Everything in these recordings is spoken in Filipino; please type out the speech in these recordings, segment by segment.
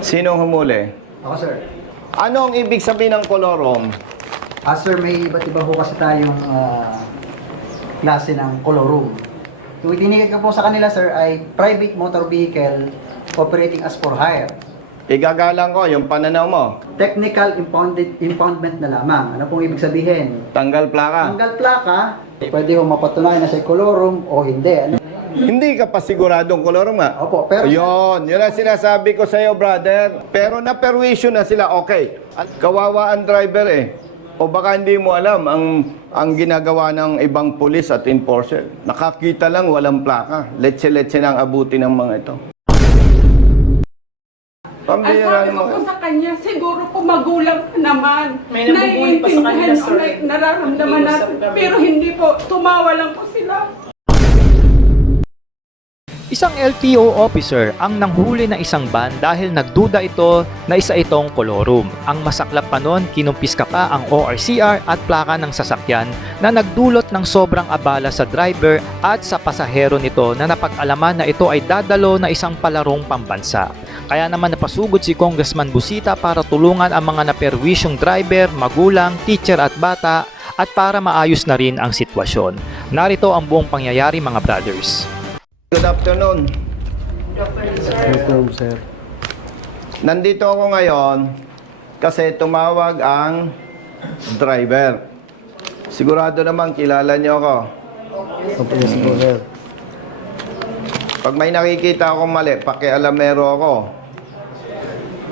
Sinong humuli? Ako, sir. Ano ang ibig sabihin ng kolorom? Sir, may iba't iba po kasi tayong klase ng colorum. Yung itinigit ko po sa kanila, sir, ay private motor vehicle operating as for hire. Igagalang ko yung pananaw mo. Technical impoundment na lamang. Ano pong ibig sabihin? Tanggal plaka. Tanggal plaka, pwede mo mapatunayan na sa colorum o hindi. Ano? Hindi ka pa siguradong kolorom nga. Opo, pero Yun ang sinasabi ko sa iyo, brother. Pero na-perwisyo na sila, okay. Kawawa ang driver eh. O baka hindi mo alam ang ginagawa ng ibang pulis at enforcer. Nakakita lang, walang plaka. Letse-letse nang abuti ng mga ito. Ang sabi ko po sa kanya, siguro po magulang ka naman. May nabubuli pa sa kanila, sir. Nararamdaman natin. Pero hindi po, tumawa lang po sila. Isang LTO officer ang nanghuli ng isang van dahil nagduda ito na isa itong kolorum. Ang masaklap pa nun, kinumpiska pa ang ORCR at plaka ng sasakyan na nagdulot ng sobrang abala sa driver at sa pasahero nito na napag-alaman na ito ay dadalo na isang palarong pambansa. Kaya naman napasugod si Congressman Busita para tulungan ang mga naperwisyong driver, magulang, teacher at bata at para maayos na rin ang sitwasyon. Narito ang buong pangyayari mga brothers. Good afternoon. Welcome, sir. Nandito ako ngayon kasi tumawag ang driver. Sigurado naman kilala niyo ako. Yes po, sir. Pag may nakikita akong mali, pakialamero ako.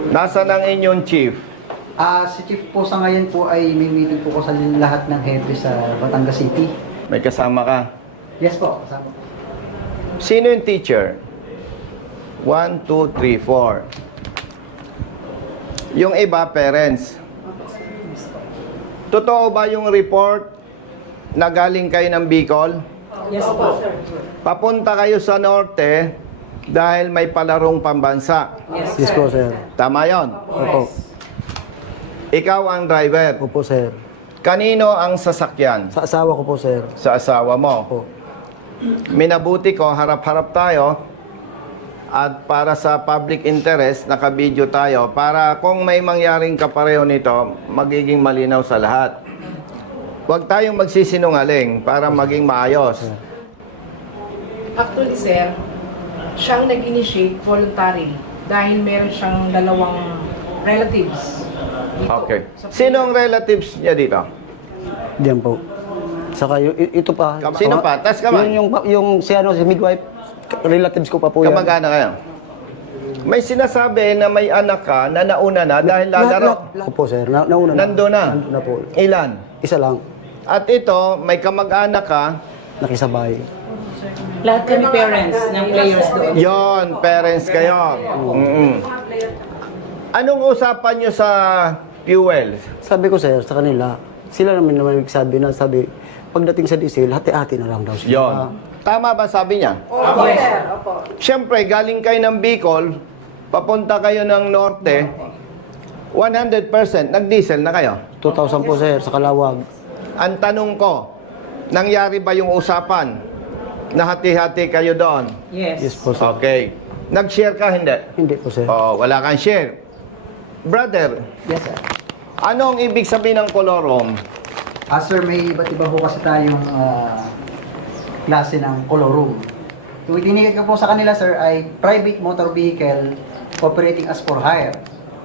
Nasaan ang inyong chief? Si Chief po sa ngayon po ay may meeting po ko sa lahat ng hepe sa Batangas City. May kasama ka. Yes po, kasama po. Sino yung teacher? 1, 2, 3, 4. Yung iba, parents. Totoo ba yung report na galing kayo ng Bicol? Yes po. Papunta kayo sa norte dahil may palarong pambansa. Yes po, sir. Tama yon. Opo. Ikaw ang driver. Opo, sir. Kanino ang sasakyan? Sa asawa ko po, sir. Sa asawa mo. Opo. Minabuti ko, harap-harap tayo. At para sa public interest, naka-video tayo. Para kung may mangyaring kapareho nito, magiging malinaw sa lahat. Huwag tayong magsisinungaling para maging maayos. Actually, sir, siyang nag-initiate voluntary dahil meron siyang dalawang relatives dito. Okay. Sa- Sino ang relatives niya dito? Diyan po. Saka ito pa. Sino pa? Tas ka ba? Yung si midwife, relatives ko pa po yan. Kamag-anak kayo? May sinasabi na may anak ka na nauna na dahil lalaro. Opo, sir. Nauna na. Nandun na? Nandun na po. Ilan? Isa lang. At ito, may kamag-anak ka. Nakisabay. Lahat kami parents ng players doon. Yon, parents kayo. Anong usapan nyo sa fuel? Sabi ko, sir, sa kanila, sila naman nagsabi na, pagdating sa diesel, hati-hati na lang daw sila. Yon. Tama ba sabi niya? Opo, sir. Siyempre, galing kayo ng Bicol, papunta kayo ng Norte, 100%, nag-diesel na kayo. 2,000 po, sir, sa Kalawag. Ang tanong ko, nangyari ba yung usapan na hati-hati kayo doon? Yes. Yes po, sir. Okay. Nag-share ka, hindi? Hindi po, sir. Oh, wala kang share. Brother, Yes, sir. ano ang ibig sabihin ng kolorom? Sir, may iba't iba po kasi tayong klase ng colorum. Yung itinigit ko po sa kanila, sir, ay private motor vehicle operating as for hire.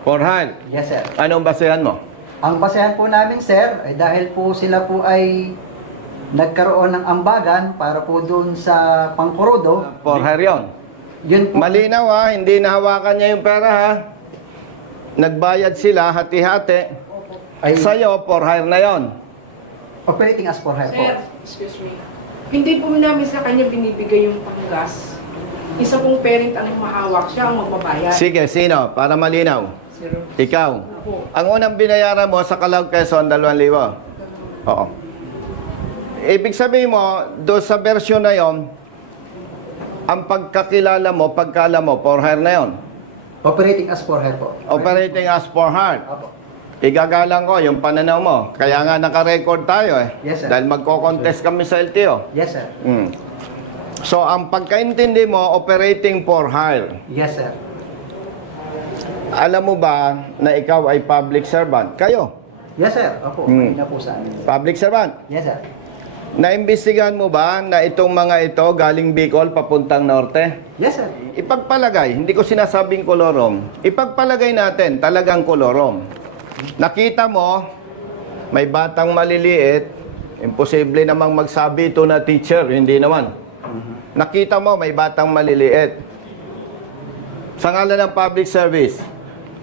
For hire. Yes, sir. Anong basehan mo? Ang basehan po namin, sir, ay dahil po sila po ay nagkaroon ng ambagan para po doon sa Pangkurodo. For hire yun. Yun po. Malinaw ha, hindi nahawakan niya yung pera ha. Nagbayad sila, hati-hati. Ay Sa'yo, for hire na yon. operating as for hire po. Sir, excuse me. Hindi po namin sa kanya binibigay yung panggas. Isa pong parent ang mahawak, siya ang magbabayad. Sige, sino? Para malinaw. Sir, Ikaw. Opo. Ang unang binayaran mo sa Calao, Quezon, 2,000. Oo. Ibig sabihin mo, doon sa version na yon, ang pagkakilala mo, pagkala mo, for hire na yon. Operating as for hire po. Operating as for hire. Opo. Igagalang ko yung pananaw mo. Kaya nga naka-record tayo eh. Yes, sir. Dahil magko-contest kami sa LTO. Yes, sir. So, ang pagkaintindi mo, operating for hire. Yes, sir. Alam mo ba na ikaw ay public servant? Kayo, Yes, sir. Opo, Hmm. kanina po sa amin. public servant. Yes, sir. Naimbestigahan mo ba na itong mga ito galing Bicol papuntang Norte? Yes, sir. Ipagpalagay, hindi ko sinasabing kolorom. Ipagpalagay natin, talagang kolorom. Nakita mo, may batang maliliit, imposible namang magsabi ito na teacher, hindi naman. Nakita mo, may batang maliliit. Sa ngalan ng public service,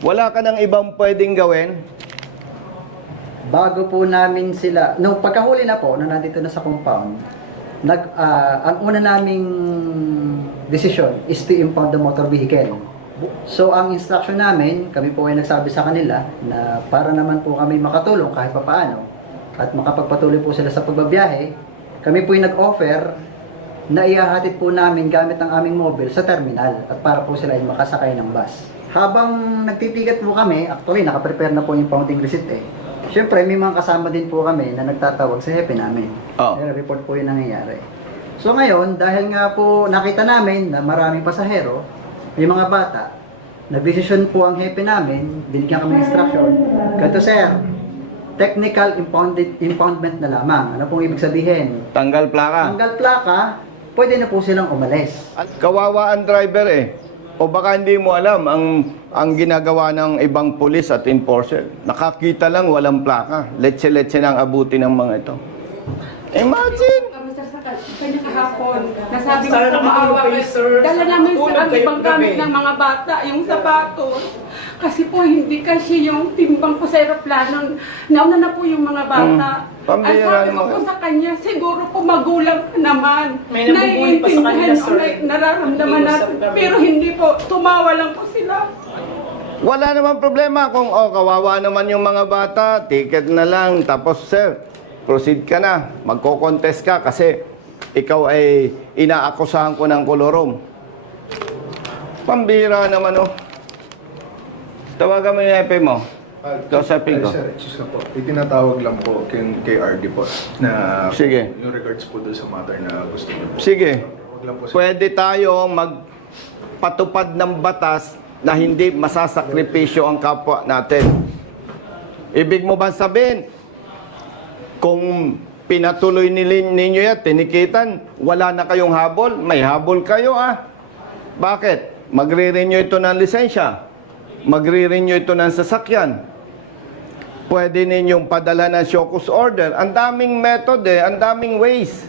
wala ka ng ibang pwedeng gawin? Bago po namin sila, nung pagkahuli na po, nung nandito na sa compound, ang una naming decision is to impound the motor vehicle. So, ang instruction namin, kami po ay nagsabi sa kanila na para naman po kami makatulong kahit papaano at makapagpatuloy po sila sa pagbabiyahe, kami po ay nag-offer na ihahatid po namin gamit ang aming mobile sa terminal at para po sila ay makasakay ng bus. Habang nagtitigat po kami, actually nakaprepare na po yung impounding receipt eh. Siyempre, may mga kasama din po kami na nagtatawag sa hepe namin. Oh. Report po yung nangyayari. So ngayon, dahil nga po nakita namin na maraming pasahero, may mga bata, nag-decision po ang hepe namin, binigyan kami ng instruction, ganito sir, technical impoundment na lamang. Ano pong ibig sabihin? Tanggal plaka. Tanggal plaka, pwede na po silang umalis. Kawawa ang driver eh. O baka hindi mo alam ang ginagawa ng ibang pulis at enforcer. Nakakita lang, walang plaka. Letse-letse nang abuti ng mga ito. Imagine! Mr. Sakal, kanya kahapon, nasabi ko na maawa kayo. Dala namin sir ang ibang gamit ng mga bata, yung sapatos. Kasi po hindi kasi yung timbang po sa aeroplano. Nauna na po yung mga bata. Pambihira Ang sabi ko naman. po sa kanya, siguro po magulang ka naman. May nabubuhay pa sa kanila, Naiintindihan o sir. nararamdaman natin. Pero hindi po, tumawa lang po sila. Wala naman problema kung kawawa naman yung mga bata, ticket na lang. Tapos sir, proceed ka na. Magko-contest ka kasi ikaw ay inaakusahan ko ng kolorom. Pambihira naman oh. Tawagan mo yung epe mo. Kausapin ko. Sir, excuse na po. Itinatawag lang po kay RD po na Sige. yung regards po doon sa matter na gusto niyo po. Sige. Huwag lang po sir. Pwede tayong magpatupad ng batas na hindi masasakripisyo ang kapwa natin. Ibig mo ba sabihin, kung pinatuloy ninyo yan, tinikitan, wala na kayong habol, may habol kayo Bakit? Magre-renew ito ng lisensya. Magre-renew ito ng sasakyan. Pwede ninyong padala ng shokus order. Ang daming method ang daming ways.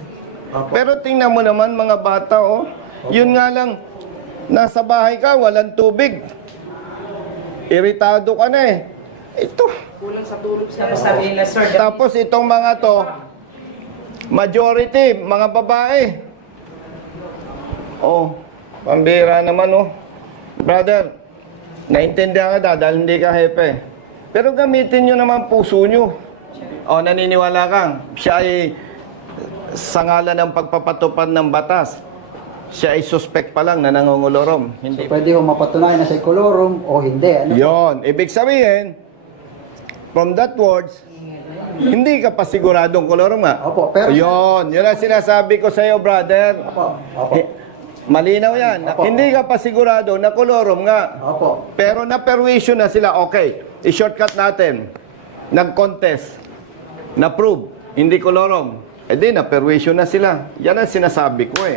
Pero tingnan mo naman mga bata Yun nga lang, nasa bahay ka, walang tubig. Iritado ka na Ito. Kulang sa tulog sa sabi nila, sir. Tapos itong mga to, majority, mga babae. Pambira naman Brother, naintindihan ka dahil hindi ka hepe. Pero gamitin nyo naman puso nyo. Naniniwala kang siya ay sa ngalan ng pagpapatupad ng batas. Siya ay suspect pa lang na nangungulorom. So, Hindi. pwede ko mapatunayan na sa kolorum o hindi. Ano? Yon, ibig sabihin, from that words, hindi ka pa siguradong kolorom nga. Opo, pero... Yun ang sinasabi ko sa iyo, brother. Opo. Malinaw yan. Opo. Hindi ka pa sigurado na kolorom nga. Opo. Pero na-perwisyo na sila. Okay, i-shortcut natin. Nag-contest. Na-prove. Hindi kolorom. Di, na-perwisyo na sila. Yan ang sinasabi ko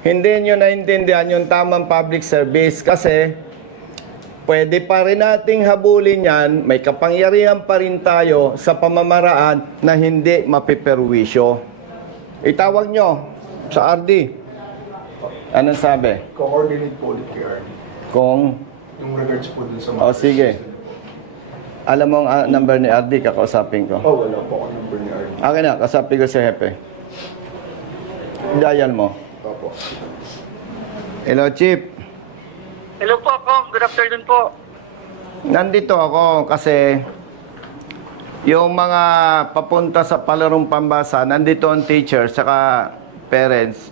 Hindi nyo naintindihan yung tamang public service kasi pwede pa rin nating habulin yan. May kapangyarihan pa rin tayo sa pamamaraan na hindi mapiperwisyo. Itawag nyo sa RD. Anong sabi? Co-coordinate po ulit kay RD. Kung, Yung regards po doon sa matter. sige. Alam mo ang number ni RD, kakausapin ko. Wala po ako number ni RD. Akin na, kausapin ko si Hepe. Dial mo. Opo. Hello, Chief. Hello po, Kong. Good afternoon po. Nandito ako kasi yung mga papunta sa Palarong Pambasa, nandito ang teachers saka parents,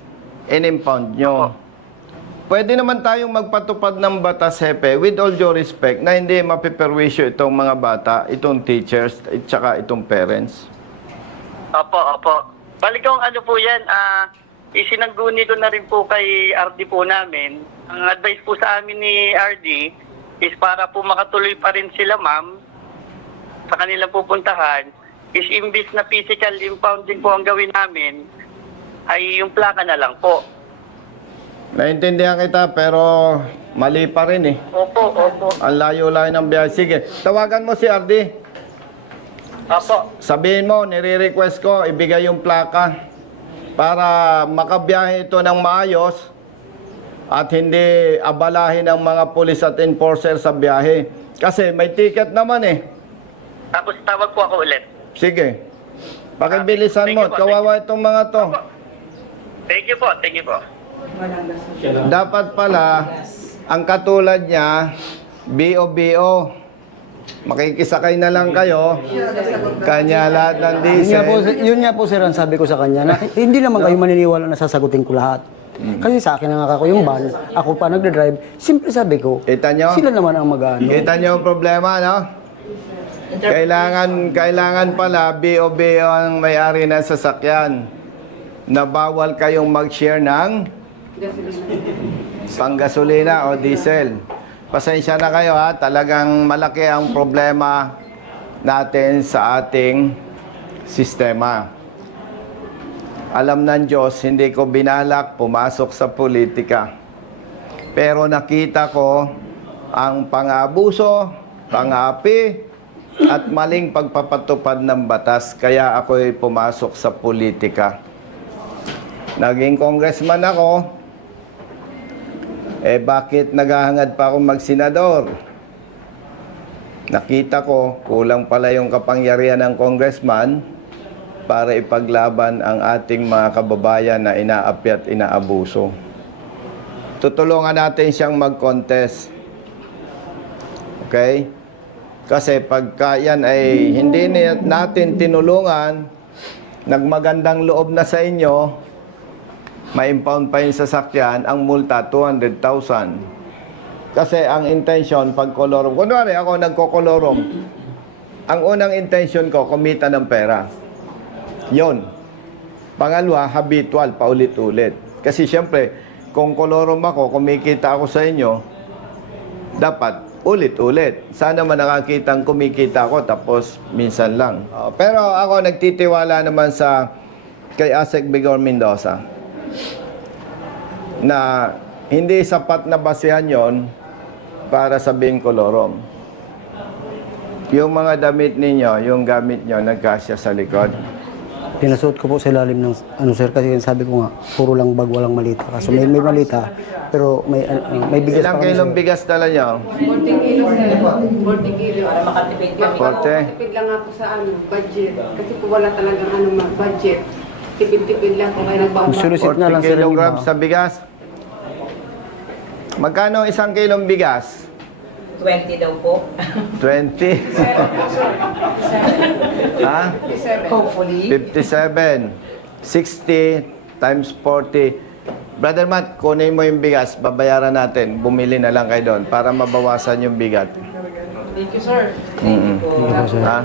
in-impound nyo. Pwede naman tayong magpatupad ng batas, Hepe, with all due respect, na hindi mapiperwisyo itong mga bata, itong teachers, at saka itong parents. Opo. Balik kong ano po yan, isinangguni ko na rin po kay RD po namin. Ang advice po sa amin ni RD, is para po makatuloy pa rin sila, ma'am, sa kanilang pupuntahan, is imbis na physical impounding po ang gawin namin, ay yung plaka na lang po. Naintindihan kita, pero mali pa rin eh. Opo, opo. Ang layo-layo ng biyahe. Sige, tawagan mo si RD. Opo. Sabihin mo, nire-request ko, ibigay yung plaka para makabiyahe ito ng maayos at hindi abalahin ng mga pulis at enforcer sa biyahe. Kasi may ticket naman eh. Tapos tawag po ako ulit. Sige. Pakibilisan Thank mo, you po, kawawa itong mga to. Thank you po, thank you po. Dapat pala, ang katulad niya, BO-BO. Makikisakay na lang kayo. Kanya lahat ng diesel. Yun nga po sir, ang sabi ko sa kanya, na hindi naman kayo maniniwala na sasagutin ko lahat. Kasi sa akin ang ako yung van, ako pa nagdadrive, simple sabi ko, Kita nyo? sila naman ang mag-ano. Kita nyo ang problema, no? Kailangan pala BO-BO ang may-ari ng sasakyan na bawal kayong mag-share ng panggasolina o diesel. Pasensya na kayo ha, talagang malaki ang problema natin sa ating sistema. Alam ng Diyos, hindi ko binalak pumasok sa politika. Pero nakita ko ang pang-abuso, pang-api, at maling pagpapatupad ng batas. Kaya ako'y pumasok sa politika. Naging congressman ako. Bakit naghahangad pa ako magsenador? Nakita ko, kulang pala yung kapangyarihan ng congressman para ipaglaban ang ating mga kababayan na inaapi at inaabuso. Tutulungan natin siyang mag-contest. Okay? Kasi pagka yan ay hindi natin tinulungan, nagmagandang loob na sa inyo, ma-impound pa yung sasakyan, ang multa 200,000. Kasi ang intention, pag kolorom, kunwari ako nagkokolorom, ang unang intention ko, kumita ng pera. Yon. Pangalawa, habitual, paulit-ulit. Kasi siyempre, kung kolorom ako, kumikita ako sa inyo, dapat ulit-ulit. Sana man nakakitang kumikita ako, tapos minsan lang. Pero ako nagtitiwala naman sa kay Asek Bigor Mendoza na hindi sapat na basehan yon para sabing kolorom. Yung mga damit ninyo, yung gamit nyo, nagkasya sa likod. Pinasuot ko po sa ilalim ng ano sir, kasi sabi ko nga, puro lang bag, walang malita. Kaso may malita, pero may bigas Ilang pa kami, kilong sir. bigas dala nyo? 40 kilos, sir. 40 kilos. Para makatipid ka. 40? Makatipid lang ako sa budget. Kasi po wala talagang budget. Tipid-tipid lang kung may nagbawa. Sulisit na lang 40 sir yung iba. kilograms sa bigas. Magkano isang kilong bigas? 20 daw po. 20? Ha? Hopefully. 57. 60 times 40. Brother Matt, kunin mo yung bigas, babayaran natin. Bumili na lang kayo doon para mabawasan yung bigat. Thank you, sir. Mm-mm. Ha?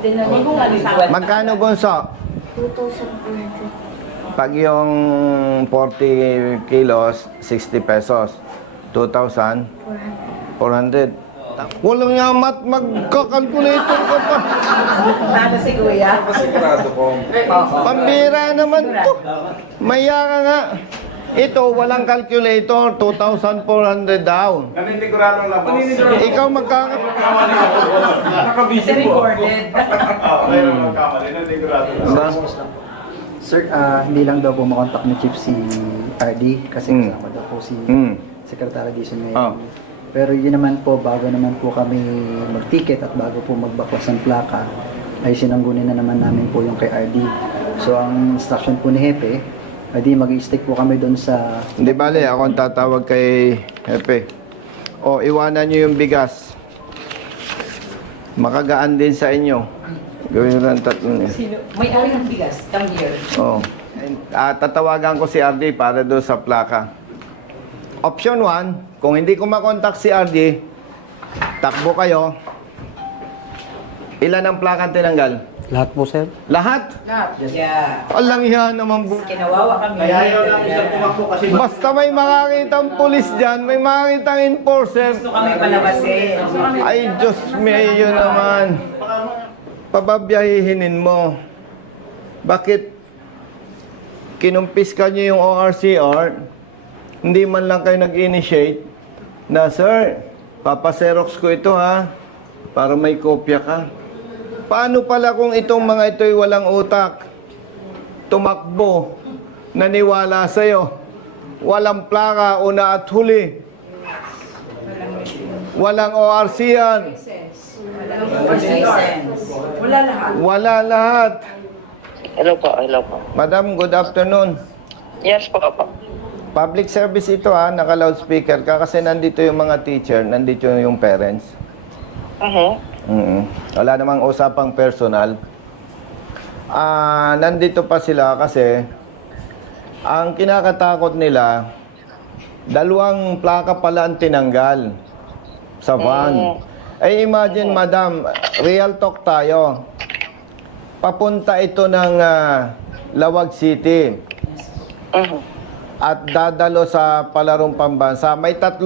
Tinanong ko nga ni Sawan. Magkano, Gonzo? 2,400. Pag yung 40 kilos, 60 pesos. 2,400. Walang nga mat, magkakalkulator ka pa. Ano si Kuya? Pambira naman to. Maya ka nga. Ito, walang calculator, 2,400 daw. Naninigurado lang po. Ikaw Kasi recorded. Sir, hindi lang daw po makontak ni Chief si RD kasi kasama daw po si Secretary Dizon ngayon. Pero yun naman po, bago naman po kami mag-ticket at bago po magbaklas ng plaka, ay sinanggunin na naman namin po yung kay RD. So ang instruction po ni Hepe, RD mag-i-stick po kami doon sa... Hindi bale, ako ang tatawag kay Hepe. O, iwanan nyo yung bigas. Makagaan din sa inyo. Gawin nyo lang tatlo niya. May ari ng bigas. Come here. Oo. Tatawagan ko si RD para doon sa plaka. Option 1, kung hindi ko makontak si RD, takbo kayo. Ilan ang plaka tinanggal? Lahat po, sir. Lahat? Yeah. Alang yan naman po. Kinawawa kami. Basta may makakitang pulis dyan, may makakitang enforcer. Gusto kami palabasin. Ay, Diyos mayo naman. Pababiyahihinin mo. Bakit kinumpis ka niyo yung ORCR? Hindi man lang kayo nag-initiate na, sir, papaserox ko ito ha, para may kopya ka. Paano pala kung itong mga ito'y walang utak? Tumakbo, naniwala sa'yo, walang plaka, una at huli, walang ORC yan, Wala lahat. wala lahat. Hello po. Madam, good afternoon. Yes po, po. Public service ito ha, naka-loudspeaker ka kasi nandito yung mga teacher, nandito yung parents. Wala namang usapang personal. Nandito pa sila kasi ang kinakatakot nila, 2 plaka pala ang tinanggal sa van. Ay imagine, madam, real talk tayo. Papunta ito ng Lawag City. At dadalo sa palarong pambansa. May 3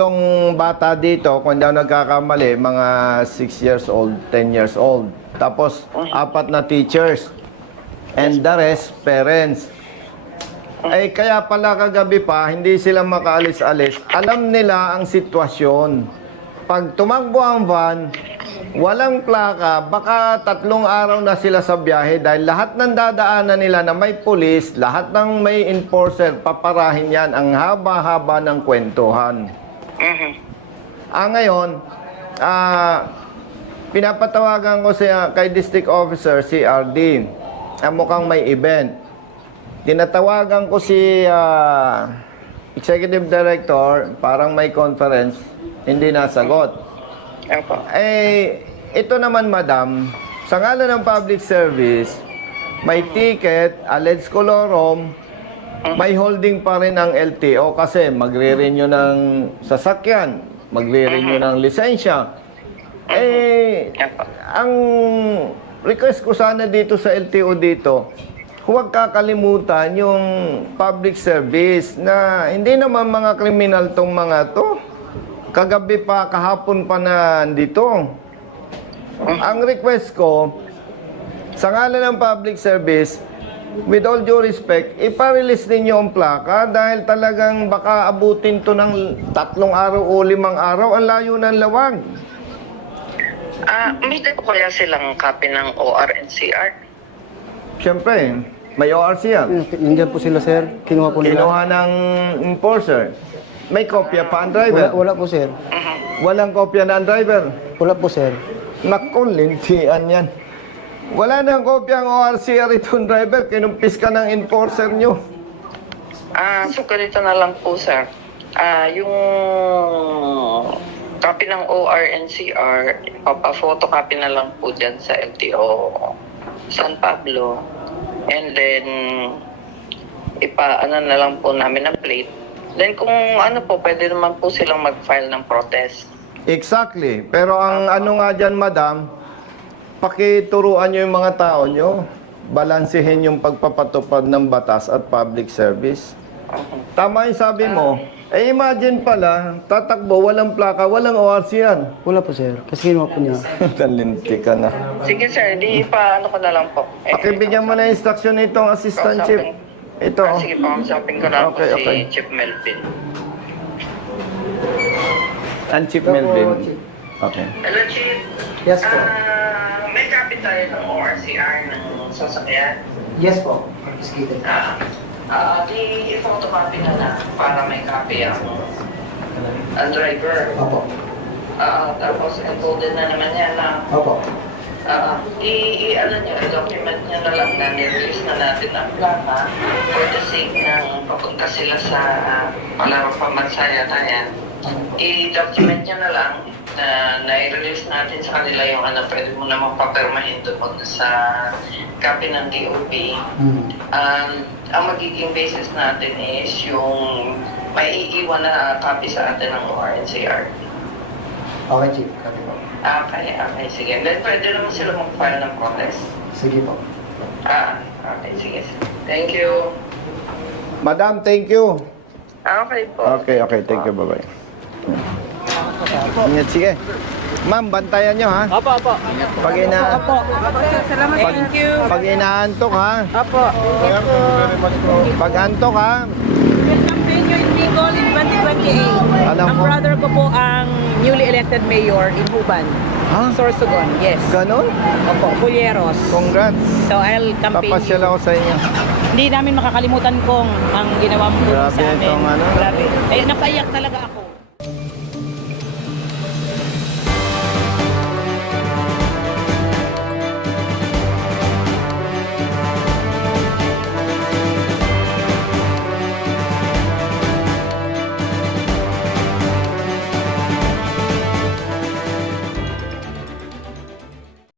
bata dito, kung hindi ako nagkakamali, mga 6 years old, 10 years old. Tapos, 4 na teachers. And the rest, parents. Ay, kaya pala kagabi pa, hindi sila makaalis-alis. Alam nila ang sitwasyon. Pag tumakbo ang van, walang plaka, baka 3 araw na sila sa biyahe dahil lahat ng dadaanan nila na may pulis, lahat ng may enforcer, paparahin yan. Ang haba-haba ng kwentuhan. Ngayon, pinapatawagan ko kay District Officer, si RD. Mukhang may event. Tinatawagan ko si Executive Director, parang may conference, hindi nasagot. Ito naman, madam, sa ngalan ng public service, may ticket, alleged colorum, may holding pa rin ang LTO kasi magre-renew ng sasakyan, magre-renew ng lisensya. Ang request ko sana dito sa LTO dito, huwag kakalimutan yung public service na hindi naman mga kriminal tong mga to. Kagabi pa, kahapon pa na dito. Ang request ko, sa ngalan ng public service, with all due respect, ipa-release ninyo ang plaka dahil talagang baka abutin to ng 3 araw o 5 araw. Ang layo ng Lawag. May po kaya silang copy ng ORNCR? Siyempre, may ORC yan. Nandiyan po sila, sir. Kinuha po nila. Kinuha ng enforcer. May kopya pa ang driver. Wala po, sir. Walang kopya na ang driver. Wala po, sir. Naku, lintian yan. Wala nang kopya ang ORCR itong driver. Kinumpis ka ng enforcer nyo. So ganito na lang po, sir. Yung copy ng ORNCR, papa-photocopy na lang po dyan sa LTO San Pablo. And then, ipa-ano na lang po namin ang plate. Then kung ano po, pwede naman po silang mag-file ng protest. Exactly. Pero ang ano nga dyan, madam, pakituruan nyo yung mga tao nyo. Balansehin yung pagpapatupad ng batas at public service. Tama yung sabi mo. Imagine pala, tatakbo, walang plaka, walang ORC yan. Wala po, sir. Kasi kinuha po niya. Talinti ka na. Sige sir, di pa ano ko na lang po. Pakibigyan mo na instruction itong assistant chief. Ito. Sige po, kausapin ko na po Okay, si okay. Chief Melvin. Ang Chief Melvin. Okay. Hello, Chief. Yes po. May copy tayo ng ORCR ng sasakyan. Yes po. Confiscated. Di i-photocopy na lang para may copy ang driver. Opo. Tapos encoded na naman yan na Opo. i-ano nyo, i-document nyo na lang na nirelease na natin ang plaka for the sake ng papunta sila sa palarong pamansaya tayo. I-document nyo na lang na na-release natin sa kanila yung ano, pwede mo namang papirmahin doon sa copy ng DOP. Ang magiging basis natin is yung may iiwan na copy sa atin ng ORNCR. Okay, Chief. Kami po. Okay, sige. Then pwede naman sila mag-file ng protest. Sige po. Okay, sige. Thank you. Madam, thank you. Okay po. Okay, thank you, bye-bye. Ingat, sige. Ma'am, bantayan nyo, ha? Opo. Pag Pag inaantok, ha? Opo. Pag antok, ha? Campaign nyo in Bicol in 2028. Alam Ang mo. brother ko po ang newly elected mayor in Huban. Ha? Sorsogon, yes. Ganon? Opo, Fulleros. Congrats. So I'll campaign Papasyal you. ako sa inyo. Hindi namin makakalimutan kong ang ginawa mo Grabe sa amin. itong ano. Grabe. Eh, napaiyak talaga ako.